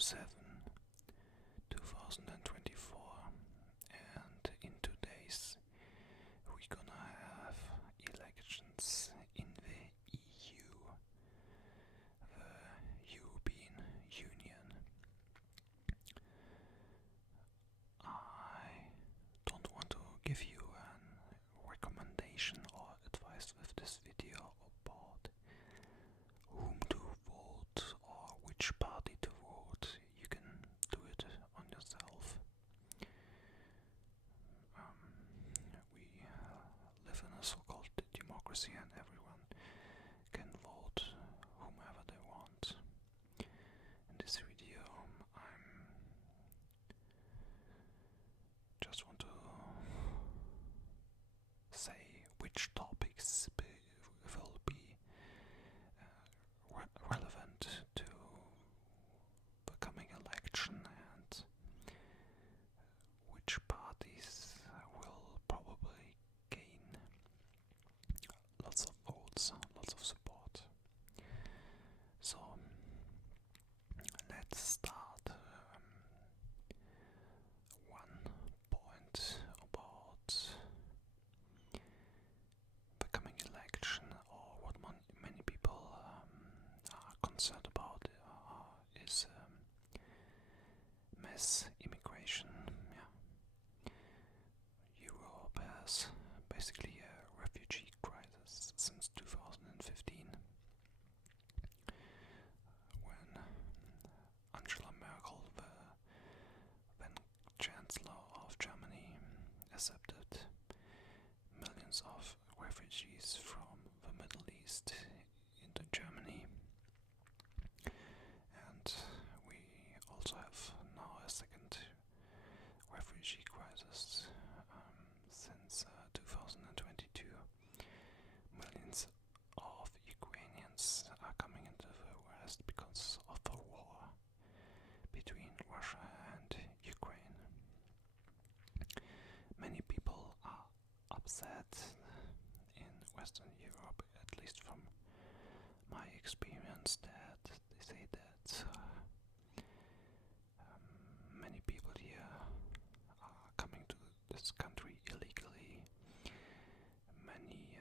7, 2024, and in 2 days we're gonna have elections in the EU, the European Union. I don't want to give you a recommendation or advice with this video about whom to vote or which party to vote. You can do it on yourself. We live in a so-called democracy and everyone can vote whomever they want. In this video I'm just want to say which topics will be relevant to the coming election and which parties will probably gain lots of votes, lots of support. So let's start. One point about the coming election, or what many people are concerned about, is mass immigration. Europe has basically a refugee crisis since 2015, when Angela Merkel, the then Chancellor of Germany, accepted millions of refugees from the Middle East into Germany. And we also have now a second refugee crisis since 2022. Millions of Ukrainians are coming into the West because of the war between Russia and Ukraine. Many people are upset in Western Europe, at least from my experience, that they say that many people here are coming to this country illegally. Many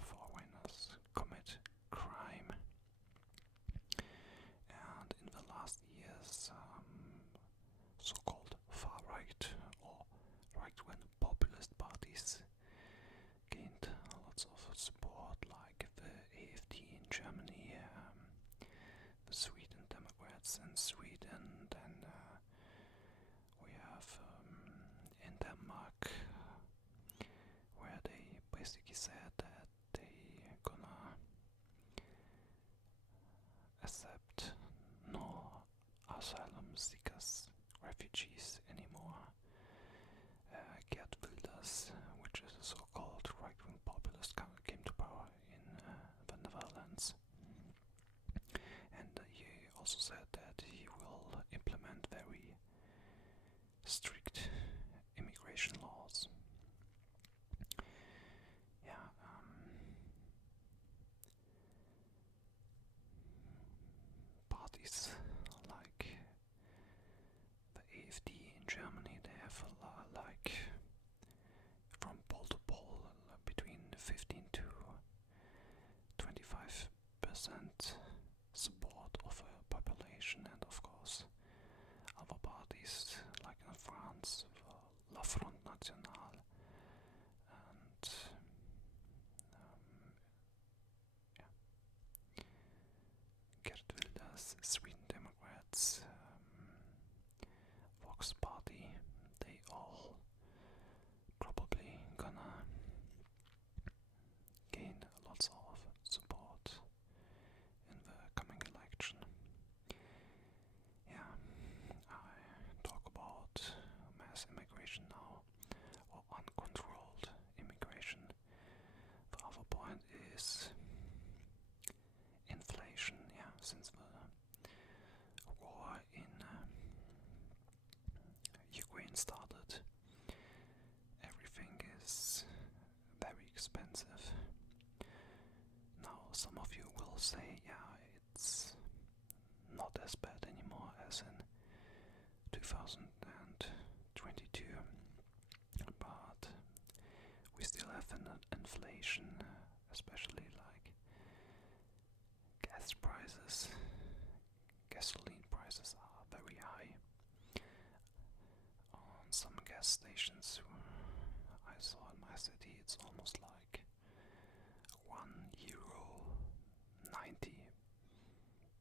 foreigners commit crime, and in the last years so-called far-right or right-wing populist parties gained lots of support, like the AfD in Germany, the Sweden Democrats in Sweden, then we have in Denmark, where they basically said that they gonna accept no asylum seekers, refugees anymore. Geert Wilders, which is a so-called right-wing populist, came to power in the Netherlands, and he also said that he will implement very strict immigration laws. Parties like the AfD in Germany, they have like from poll to poll between 15 to 25% support of a population, and of course other parties like in France, La Front Nationale, and Geert Wilders, Sweden Democrats, Vox Party, they all probably gonna gain lots of support in the coming election. I talk about mass immigration now, or uncontrolled immigration. The other point is inflation. Since the war in Ukraine started, everything is very expensive. Now some of you will say, yeah, it's not as bad anymore with inflation, especially like gas prices. Gasoline prices are very high. On some gas stations I saw in my city, it's almost like €1.90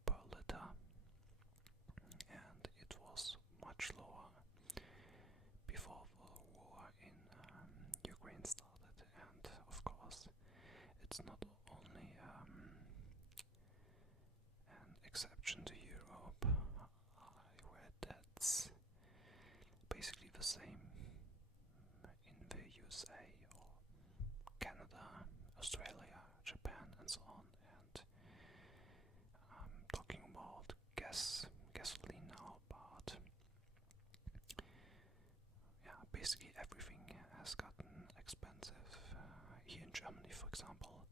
per liter, and it was much lower before the war in Ukraine started. And of course, it's not only an exception to Europe. I read that's basically the same in the USA or Canada, Australia, Japan, and so on. And I'm talking about gasoline now, but yeah, basically everything has gotten expensive. Here in Germany, for example,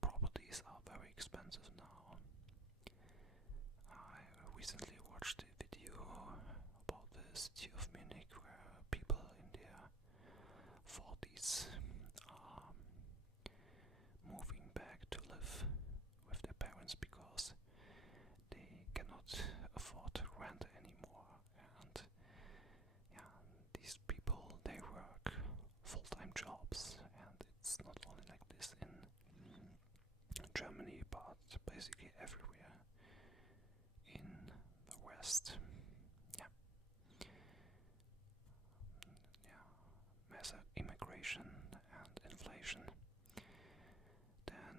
properties are very expensive now. I recently watched a video about the city of Munich where people in their 40s are moving back to live with their parents because they cannot afford rent anymore. And yeah, these people, they work full-time jobs, and it's not only like this in Germany, but basically everywhere in the West. Yeah, yeah, massive immigration and inflation. Then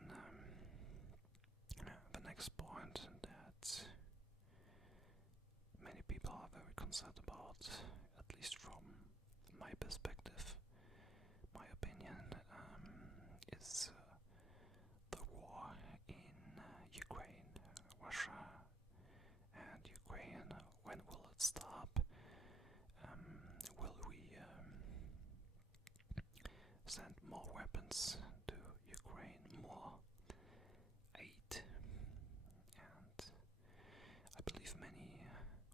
the next point that many people are very concerned about, at least from my perspective, my opinion, is the war in Ukraine, Russia and Ukraine. When will it stop? Will we send more weapons to Ukraine, more aid? And I believe many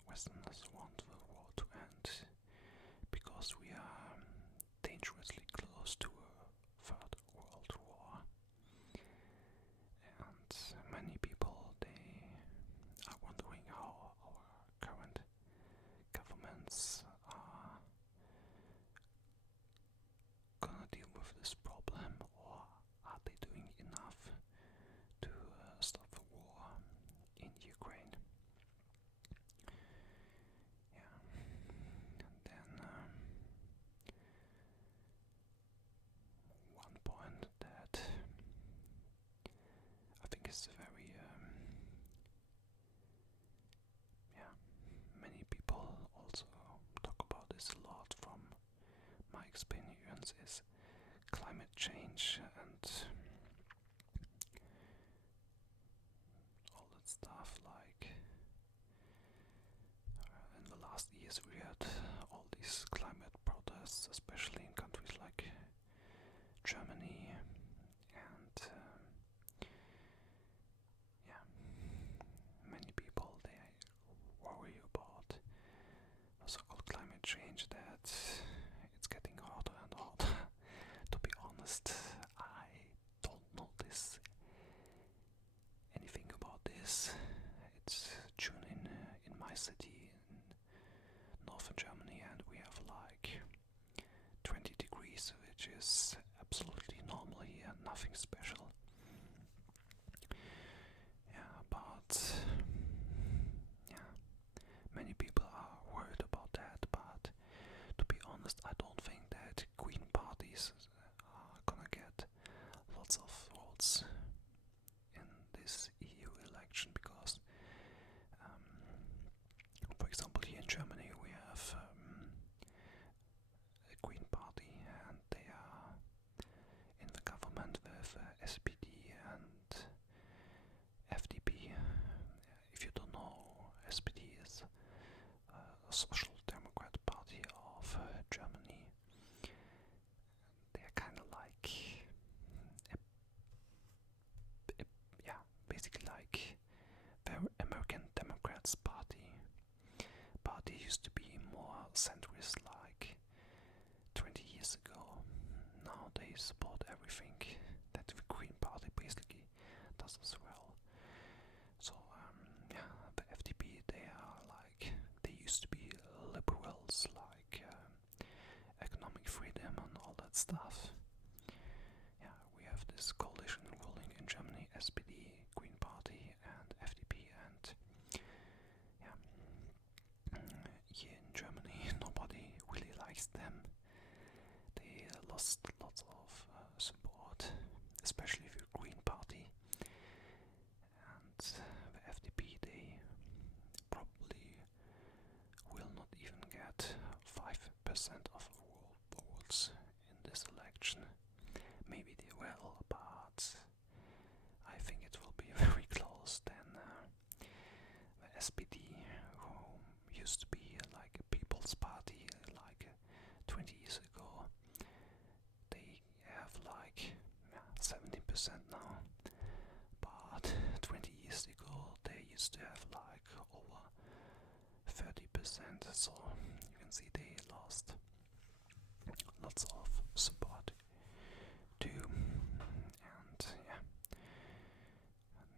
Westerners want the war to end because we are dangerously close to a third world war. And many people, they are wondering how our current governments are gonna deal with this problem, or are they doing enough to stop the war in Ukraine? Yeah. And then one point that I think is very yeah, many people also talk about this a lot from my experience is climate change and all that stuff. Like in the last years we had all these climate protests, especially in countries like Germany, and yeah, many people, they worry about the so-called climate change, that it's getting harder and harder. To be honest, I don't notice anything about this. It's June in my city in northern Germany, and we have like 20 stuff. Yeah, we have this coalition ruling in Germany, SPD, Green Party, and FDP, and yeah, here in Germany nobody really likes them. They lost lots of support, especially for the Green Party, and the FDP, they probably will not even get 5% of the votes in this election. Maybe they will, but I think it will be very close. Then the SPD, who used to be like a People's Party like 20 years ago, they have like 70% now, but 20 years ago they used to have like over 30%, so you can see they lost lots of support too. And yeah,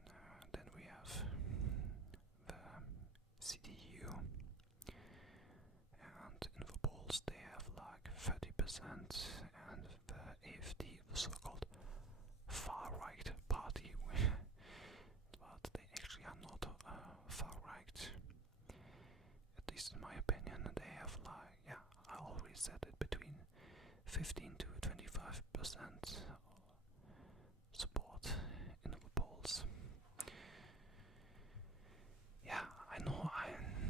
and then we have the CDU, and in the polls they have like 30%, and the AfD, the so-called far-right party, but they actually are not far-right, at least in my opinion. They have like, yeah, I already said it, between 15 to 25% support in the polls. Yeah, I know I'm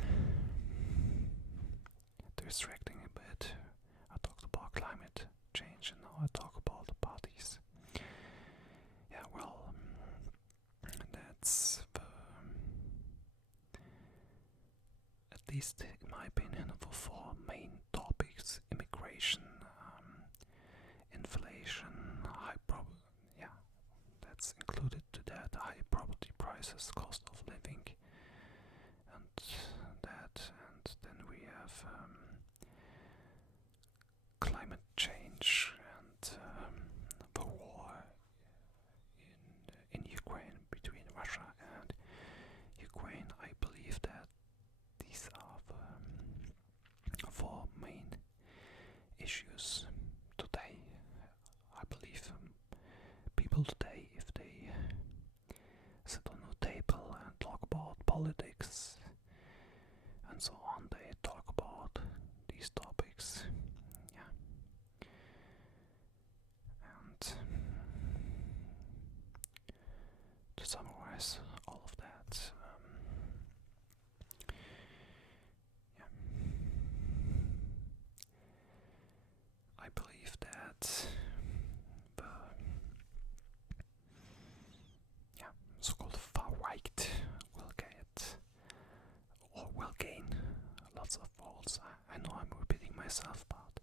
distracting a bit. I talked about climate change and now I talk about the parties. Yeah, well, that's the, at least in my opinion, the four main topics: immigration, inflation, yeah, that's included to that, high property prices, cost of living, and that, and then we have climate change and the war in Ukraine, between Russia and Ukraine. I believe that these are the four main issues today. I believe people today, if they sit on a table and talk about politics and so on, they talk about these topics. Yeah. And to summarize all of that, yeah, I believe that the so-called far right will gain lots of votes. I know I'm repeating myself, but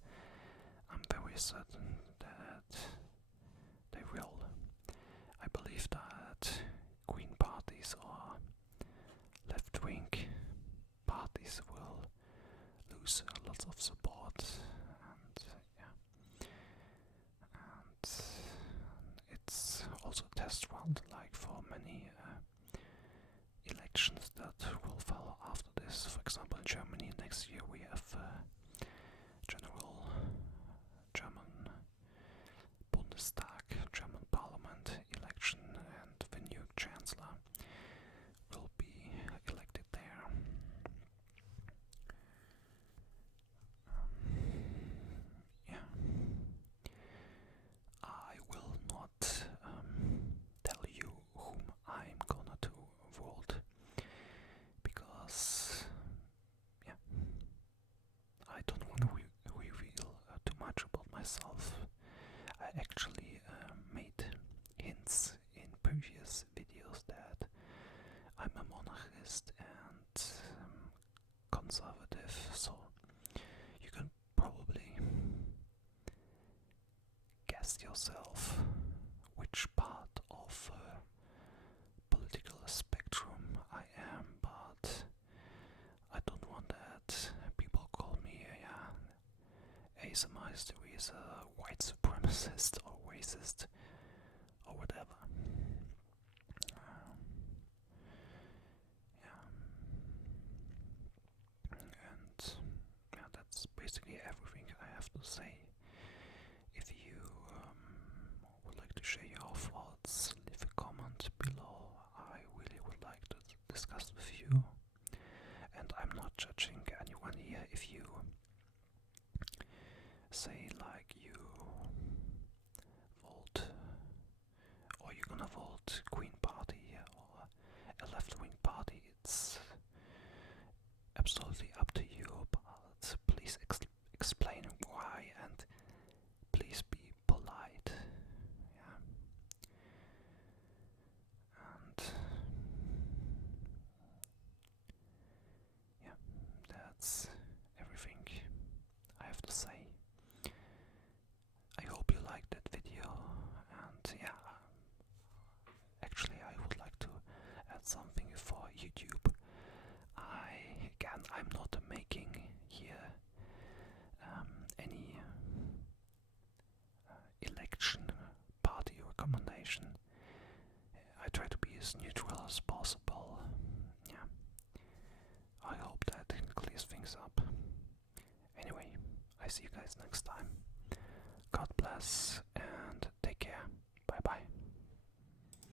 I'm very certain that they will. I believe that green parties or left-wing parties will lose lots of support, and yeah, and it's also a test round, like for many elections that will follow after this. For example, in Germany next year we have general German Bundestag, German Parliament election, and the new chancellor will be elected there. Yeah, I will not tell you whom I'm gonna to vote, because yeah, I don't want to reveal too much about myself. I actually made hints in previous videos that I'm a monarchist and conservative, so you can probably guess yourself which part of political spectrum I am, but I don't want that people call me ASMR is a white supremacist or racist or whatever. Yeah, and yeah, that's basically everything I have to say. If you discuss with you, and I'm not judging anyone here. If you say like you vote, or you're gonna vote Queen Party or a left-wing party, it's absolutely up to you, but please explain why, and please be polite. Yeah. And yeah, that's everything I have to say. I hope you liked that video, and yeah, actually I would like to add something for YouTube. I'm not making here any election party recommendation. I try to be as neutral as possible. Yeah, I hope that clears things up. Anyway, I see you guys next time. God bless,